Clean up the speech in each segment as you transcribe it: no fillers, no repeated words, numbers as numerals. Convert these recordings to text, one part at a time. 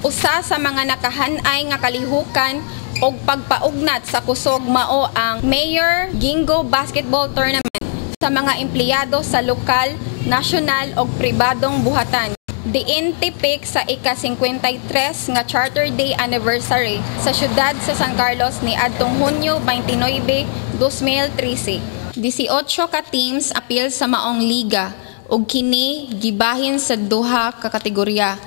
Usa sa mga nakahanay nga kalihukan og pagpaugnat sa kusog mao ang Mayor Gingo Basketball Tournament sa mga empleyado sa lokal, nasyonal ug pribadong buhatan. Diin tipik sa ika-53 nga Charter Day anniversary sa syudad sa San Carlos ni adtong Hunyo 29, 2013. 18 ka teams apil sa maong liga ug kini gibahin sa duha ka kategorya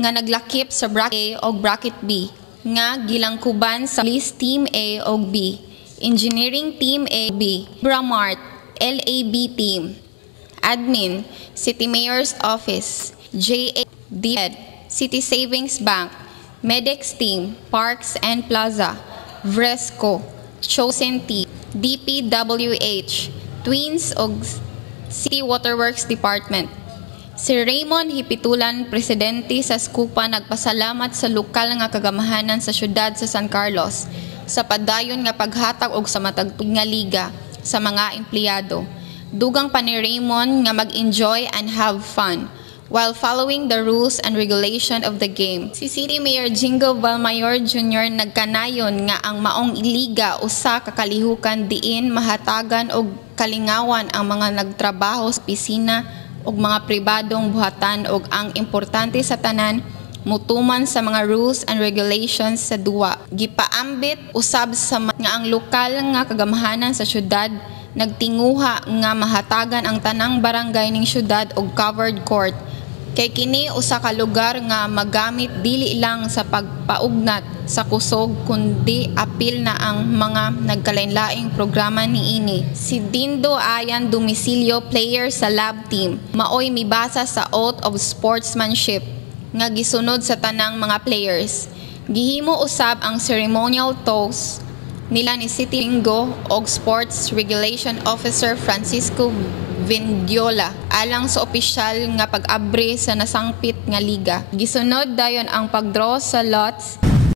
nga naglakip sa bracket A ug bracket B nga gilangkuban sa Police Team A ug B, Engineering Team A ug B, Bramart LAB Team, Admin City Mayor's Office, JAD City Savings Bank, Medex Team, Parks and Plaza, Vresco, Chosen Team, DPWH, Twins ug City Waterworks Department. Si Raymond Hipitulan, presidente sa Skupa, nagpasalamat sa lokal nga kagamahanan sa syudad sa San Carlos sa padayon nga paghatag og sa matagtug nga liga sa mga empleyado. Dugang pa ni Raymond nga mag-enjoy and have fun while following the rules and regulation of the game. Si City Mayor Jingo Valmayor Jr. nagkanayon nga ang maong liga usa ka kalihukan diin mahatagan og kalingawan ang mga nagtrabaho sa opisina ug mga pribadong buhatan ug ang importante sa tanan mutuman sa mga rules and regulations sa duwa. Gipaambit usab sa nga ang lokal nga kagamahanan sa syudad nagtinguha nga mahatagan ang tanang barangay ning syudad og covered court. Kay kini usa ka lugar nga magamit dili lang sa pagpaugnat sa kusog kundi apil na ang mga nagkalain-laing programa niini. Si Dindo Ayan Domisilio, player sa lab team, maoy mibasa sa oath of sportsmanship nga gisunod sa tanang mga players. Gihimo usab ang ceremonial toast nila ni City Gingo og Sports Regulation Officer Francisco Vindiola alang sa opisyal nga pag-abre sa nasangpit nga liga. Gisunod dayon ang pagdraw sa lots